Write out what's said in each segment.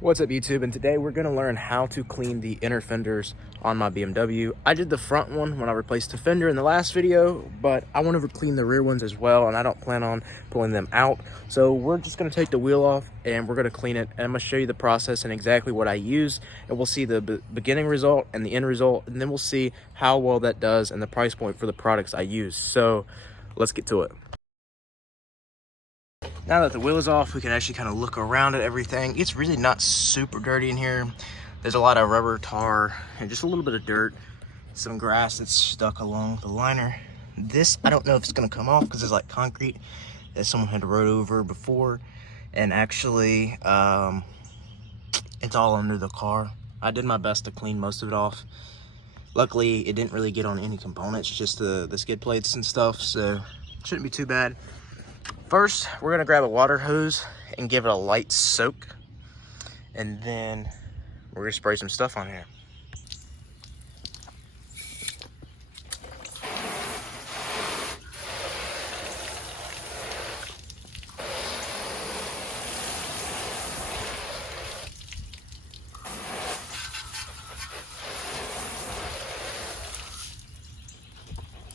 What's up YouTube, and today we're going to learn how to clean the inner fenders on my BMW. I did the front one when I replaced the fender in the last video, but I want to clean the rear ones as well, and I don't plan on pulling them out. So we're just going to take the wheel off and we're going to clean it, and I'm going to show you the process and exactly what I use, and we'll see the beginning result and the end result, and then we'll see how well that does and the price point for the products I use. So let's get to it. Now that the wheel is off, we can actually kind of look around at everything. It's really not super dirty in here. There's a lot of rubber, tar, and just a little bit of dirt. Some grass that's stuck along the liner. This, I don't know if it's gonna come off because it's like concrete that someone had rode over before. And actually, it's all under the car. I did my best to clean most of it off. Luckily, it didn't really get on any components, just the skid plates and stuff, so it shouldn't be too bad. First, we're gonna grab a water hose and give it a light soak, and then we're gonna spray some stuff on here.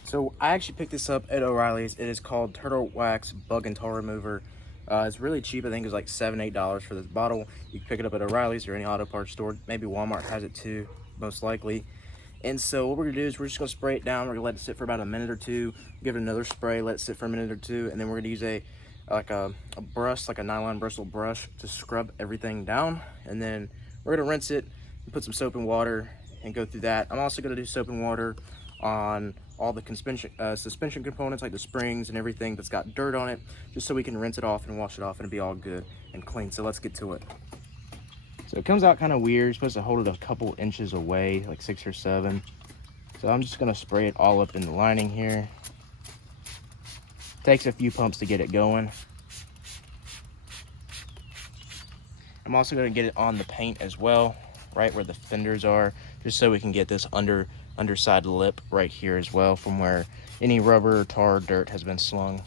So I actually picked this up at O'Reilly's. It is called Turtle Wax Bug and Tar Remover. It's really cheap. I think it's like $7, $8 for this bottle. You can pick it up at O'Reilly's or any auto parts store. Maybe Walmart has it too, most likely. And so what we're gonna do is we're just gonna spray it down. We're gonna let it sit for about a minute or two, give it another spray, let it sit for a minute or two, and then we're gonna use a brush, like a nylon bristle brush, to scrub everything down. And then we're gonna rinse it and put some soap and water and go through that. I'm also gonna do soap and water on all the suspension components, like the springs and everything that's got dirt on it, just so we can rinse it off and wash it off and be all good and clean. So let's get to it. So it comes out kind of weird. You're supposed to hold it a couple inches away, like 6 or 7. So I'm just gonna spray it all up in the lining here. Takes a few pumps to get it going. I'm also gonna get it on the paint as well, right where the fenders are, just so we can get this underside lip right here as well, from where any rubber, tar, dirt has been slung.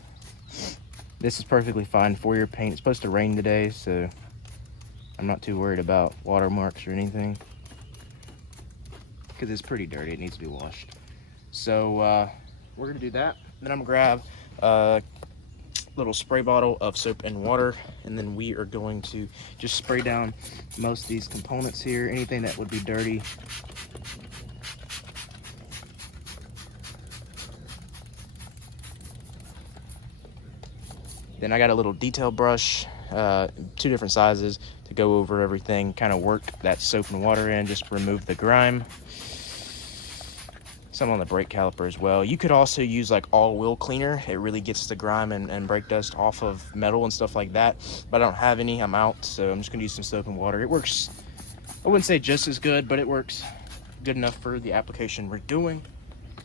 This is perfectly fine for your paint. It's supposed to rain today, so I'm not too worried about watermarks or anything, because it's pretty dirty. It needs to be washed. So we're gonna do that. Then I'm gonna grab a little spray bottle of soap and water, and then we are going to just spray down most of these components here, anything that would be dirty. Then I got a little detail brush, 2 different sizes, to go over everything, kind of work that soap and water in, just remove the grime. Some on the brake caliper as well. You could also use like all wheel cleaner. It really gets the grime and brake dust off of metal and stuff like that, but I don't have any. I'm out, so I'm just gonna use some soap and water. It works, I wouldn't say just as good, but it works good enough for the application we're doing.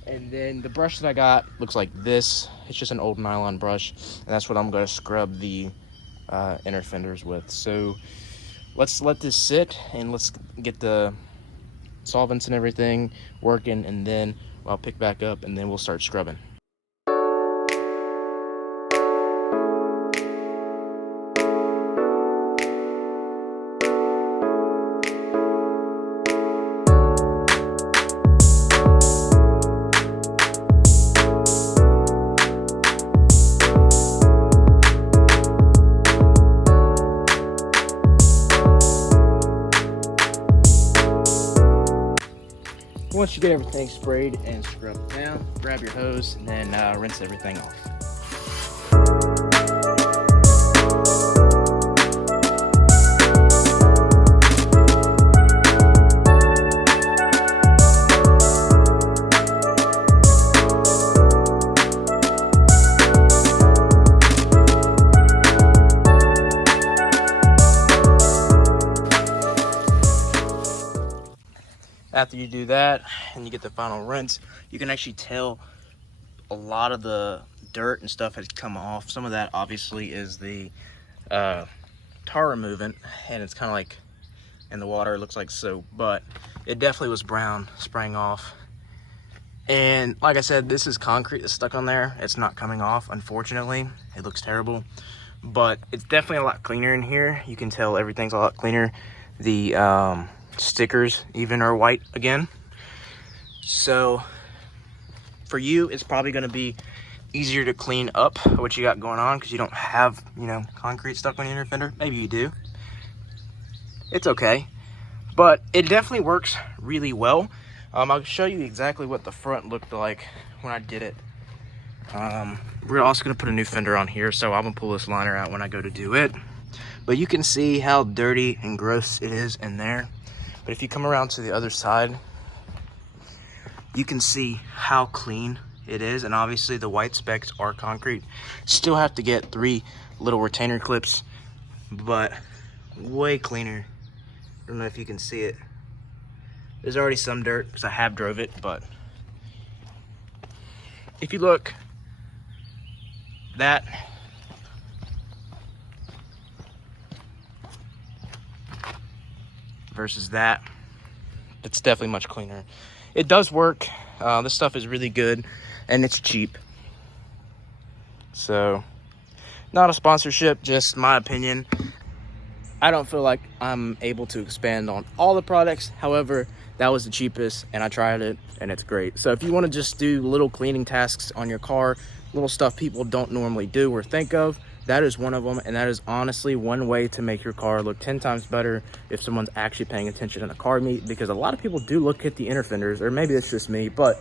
And then the brush that I got looks like this. It's just an old nylon brush, and that's what I'm going to scrub the inner fenders with. So let's let this sit and let's get the solvents and everything working, and then I'll pick back up and then we'll start scrubbing. Once you get everything sprayed and scrubbed down, grab your hose and then rinse everything off. After you do that and you get the final rinse, you can actually tell a lot of the dirt and stuff has come off. Some of that obviously is the tar removant, and it's kind of like in the water, it looks like soap, but it definitely was brown spraying off. And like I said, this is concrete that's stuck on there. It's not coming off, unfortunately. It looks terrible, but it's definitely a lot cleaner in here. You can tell everything's a lot cleaner. The stickers even are white again. So for you, it's probably going to be easier to clean up what you got going on because you don't have, you know, concrete stuck on your fender. Maybe you do. It's okay, but it definitely works really well. I'll show you exactly what the front looked like when I did it. We're also going to put a new fender on here, so I'm going to pull this liner out when I go to do it. But you can see how dirty and gross it is in there. But if you come around to the other side, you can see how clean it is. And obviously the white specks are concrete. Still have to get 3 little retainer clips, but way cleaner. I don't know if you can see it. There's already some dirt because I have drove it, but if you look, that versus that, it's definitely much cleaner. It does work. This stuff is really good and it's cheap. So not a sponsorship, just my opinion. I don't feel like I'm able to expand on all the products. However, that was the cheapest and I tried it and it's great. So if you want to just do little cleaning tasks on your car, little stuff people don't normally do or think of, that is one of them. And that is honestly one way to make your car look 10 times better if someone's actually paying attention in a car meet, because a lot of people do look at the inner fenders, or maybe it's just me, but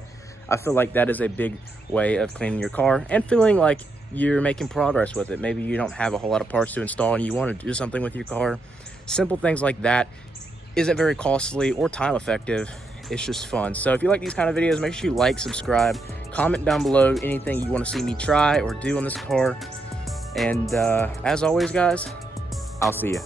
I feel like that is a big way of cleaning your car and feeling like you're making progress with it. Maybe you don't have a whole lot of parts to install and you want to do something with your car. Simple things like that isn't very costly or time effective. It's just fun. So if you like these kind of videos, make sure you like, subscribe, comment down below anything you want to see me try or do on this car. And as always, guys, I'll see you.